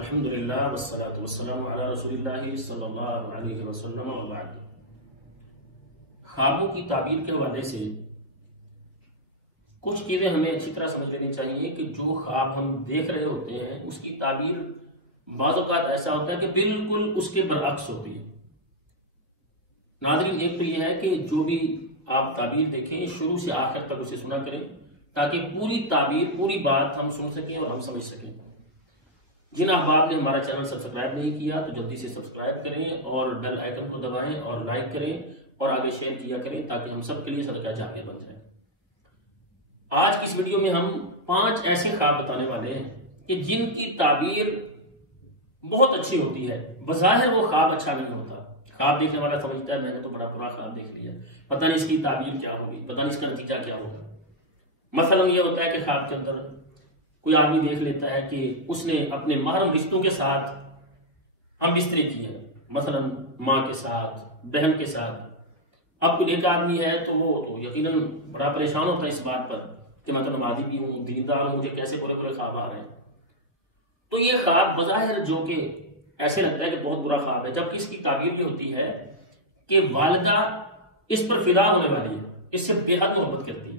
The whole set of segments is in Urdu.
الحمدللہ والصلاة والسلام علی رسول اللہ صلی اللہ علیہ وسلم وبعد۔ خوابوں کی تعبیر کے حوالے سے کچھ چیزیں ہمیں اچھی طرح سمجھ لینی چاہیے کہ جو خواب ہم دیکھ رہے ہوتے ہیں اس کی تعبیر بعض اوقات ایسا ہوتا ہے کہ بالکل اس کے برعکس ہوتی ہے۔ ناظرین، ایک تو یہ ہے کہ جو بھی آپ تعبیر دیکھیں شروع سے آخر تک اسے سنا کریں تاکہ پوری تعبیر پوری بات ہم سن سکیں اور ہم سمجھ سکیں۔ جن احباب نے ہمارا چینل سبسکرائب نہیں کیا تو جلدی سے سبسکرائب کریں اور بیل آئیکن کو دبائیں اور لائک کریں اور آگے شیئر کیا کریں تاکہ ہم سب کے لیے صدقہ جاریہ بن جائے۔ آج کی اس ویڈیو میں ہم 5 ایسے خواب بتانے والے ہیں کہ جن کی تعبیر بہت اچھی ہوتی ہے۔ بظاہر وہ خواب اچھا نہیں ہوتا، خواب دیکھنے والا سمجھتا ہے میں نے تو بڑا برا خواب دیکھ لیا، پتہ نہیں اس کی تعبیر کیا ہوگی، پتہ نہیں اس کا نتیجہ کیا ہوگا۔ مثلا یہ ہوتا ہے کہ خواب کے اندر کوئی آدمی دیکھ لیتا ہے کہ اس نے اپنے محرم رشتوں کے ساتھ ہم بستری کی ہے، مثلا ماں کے ساتھ، بہن کے ساتھ۔ اب کوئی ایک آدمی ہے تو وہ تو یقیناً بڑا پریشان ہوتا ہے اس بات پر کہ میں تو نمازی بھی ہوں، دیندار ہوں، مجھے کیسے برے برے خواب آ رہے ہیں۔ تو یہ خواب بظاہر جو کہ ایسے لگتا ہے کہ بہت برا خواب ہے، جبکہ اس کی تعبیر یہ ہوتی ہے کہ والدہ اس پر فدا ہونے والی ہے، اس سے بے حد محبت کرتی ہے،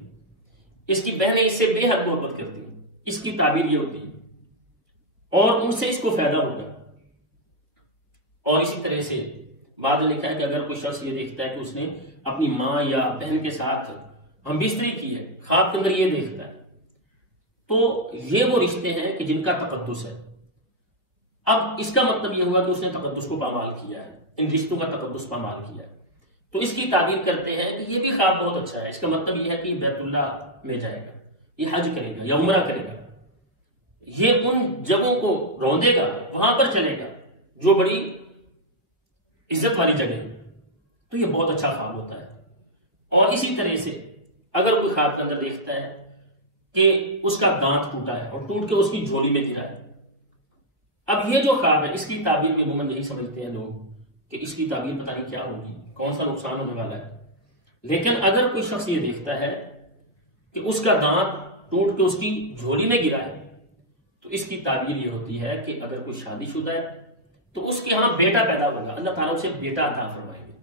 اس کی بہنیں اس سے بے حد محبت کرتی ہیں، اس کی تعبیر یہ ہوتی ہے اور ان سے اس کو فائدہ ہوگا۔ اور اسی طرح سے بعد میں لکھا ہے کہ اگر کوئی شخص یہ دیکھتا ہے کہ اس نے اپنی ماں یا بہن کے ساتھ ہم بستری کی ہے، خواب کے اندر یہ دیکھتا ہے، تو یہ وہ رشتے ہیں کہ جن کا تقدس ہے۔ اب اس کا مطلب یہ ہوا کہ اس نے تقدس کو پامال کیا ہے، ان رشتوں کا تقدس پامال کیا ہے، تو اس کی تعبیر کرتے ہیں کہ یہ بھی خواب بہت اچھا ہے۔ اس کا مطلب یہ ہے کہ یہ بیت اللہ میں جائے گا، یہ حج کرے گا یا عمرہ کرے گا، یہ ان جگہوں کو روندے گا، وہاں پر چلے گا جو بڑی عزت والی جگہ ہے، تو یہ بہت اچھا خواب ہوتا ہے۔ اور اسی طرح سے اگر کوئی خواب کے اندر دیکھتا ہے کہ اس کا دانت ٹوٹا ہے اور ٹوٹ کے اس کی جھولی میں گرا ہے، اب یہ جو خواب ہے اس کی تعبیر میں عموماً یہی سمجھتے ہیں لوگ کہ اس کی تعبیر پتہ نہیں کیا ہوگی، کون سا نقصان ہونے والا ہے۔ لیکن اگر کوئی شخص یہ دیکھتا ہے کہ اس کا دانت ٹوٹ کے اس کی جھولی میں گرا ہے، تو اس کی تعبیر یہ ہوتی ہے کہ اگر کوئی شادی شدہ ہے تو اس کے ہاں بیٹا پیدا ہوگا، اللہ تعالیٰ اسے بیٹا عطا فرمائے گا۔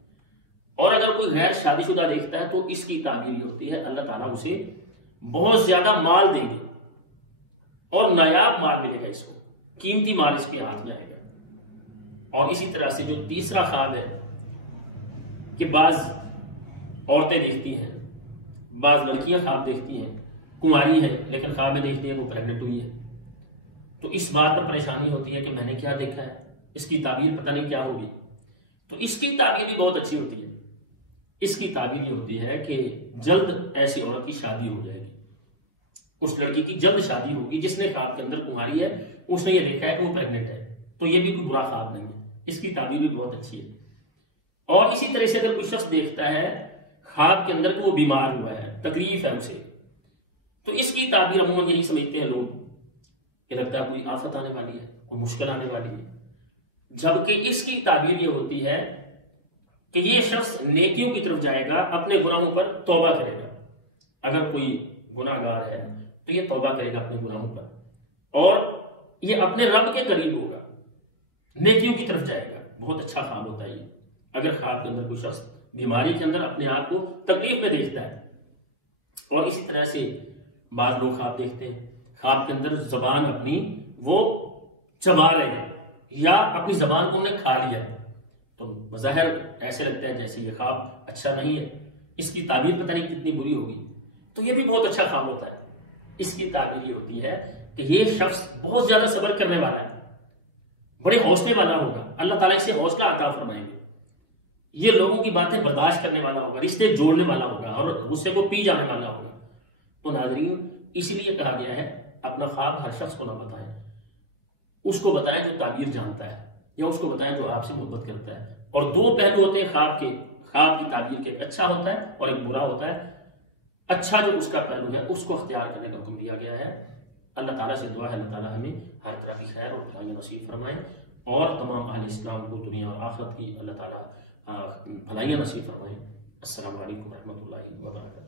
اور اگر کوئی غیر شادی شدہ دیکھتا ہے تو اس کی تعبیر یہ ہوتی ہے اللہ تعالیٰ اسے بہت زیادہ مال دیں گے اور نایاب مال ملے گا، اس کو قیمتی مال اس کے ہاتھ میں آئے گا۔ اور اسی طرح سے جو تیسرا خواب ہے کہ بعض عورتیں دیکھتی ہیں، بعض لڑکیاں خواب دیکھتی ہیں، کنواری ہیں لیکن خواب میں دیکھتی ہیں وہ پریگننٹ ہوئی ہے، تو اس بات پر پریشانی ہوتی ہے کہ میں نے کیا دیکھا ہے، اس کی تعبیر پتہ نہیں کیا ہوگی۔ تو اس کی تعبیر بھی بہت اچھی ہوتی ہے۔ اس کی تعبیر یہ ہوتی ہے کہ جلد ایسی عورت کی شادی ہو جائے گی، اس لڑکی کی جلد شادی ہوگی جس نے خواب کے اندر کنواری ہے، اس نے یہ دیکھا ہے کہ وہ پریگننٹ ہے، تو یہ بھی کوئی برا خواب نہیں ہے، اس کی تعبیر بھی بہت اچھی ہے۔ اور اسی طرح سے اگر کوئی شخص دیکھتا ہے خواب کے اندر کہ وہ بیمار ہوا ہے، تکلیف ہے اسے، تو اس کی تعبیر عموماً یہی سمجھتے ہیں لوگ کہ لگتا ہے کوئی آفت آنے والی ہے اور مشکل آنے والی ہے، جبکہ اس کی تعبیر یہ ہوتی ہے کہ یہ شخص نیکیوں کی طرف جائے گا، اپنے گناہوں پر توبہ کرے گا۔ اگر کوئی گناہ گار ہے تو یہ توبہ کرے گا اپنے گناہوں پر اور یہ اپنے رب کے قریب ہوگا، نیکیوں کی طرف جائے گا۔ بہت اچھا خواب ہوتا ہے یہ اگر خواب کے اندر کوئی شخص بیماری کے اندر اپنے آپ کو تکلیف میں دیکھتا ہے۔ اور اسی طرح سے بعض لوگ خواب دیکھتے ہیں خواب کے اندر زبان اپنی وہ چبا رہے ہیں یا اپنی زبان کو انہیں کھا لیا ہے، تو بظاہر ایسے لگتا ہے جیسے یہ خواب اچھا نہیں ہے، اس کی تعبیر پتہ نہیں کتنی بری ہوگی، تو یہ بھی بہت اچھا خواب ہوتا ہے۔ اس کی تعبیر یہ ہوتی ہے کہ یہ شخص بہت زیادہ صبر کرنے والا ہے، بڑے حوصلے والا ہوگا، اللہ تعالیٰ اسے حوصلہ عطا فرمائیں گے، یہ لوگوں کی باتیں برداشت کرنے والا ہوگا، رشتے جوڑنے والا ہوگا اور غصے کو پی جانے والا ہوگا۔ تو ناظرین، اسی لیے کہا گیا ہے اپنا خواب ہر شخص کو نہ بتائیں، اس کو بتائیں جو تعبیر جانتا ہے یا اس کو بتائیں جو آپ سے محبت کرتا ہے۔ اور 2 پہلو ہوتے ہیں خواب کے، خواب کی تعبیر کے، ایک اچھا ہوتا ہے اور ایک برا ہوتا ہے۔ اچھا جو اس کا پہلو ہے اس کو اختیار کرنے کا حکم دیا گیا ہے۔ اللہ تعالیٰ سے دعا ہے اللہ تعالیٰ ہمیں ہر طرح کی خیر اور بھلائیاں نصیب فرمائیں اور تمام اہل اسلام کو دنیا اور آخرت کی اللہ تعالیٰ بھلائیاں نصیب فرمائیں۔ السلام علیکم ورحمۃ اللہ وبرکاتہ۔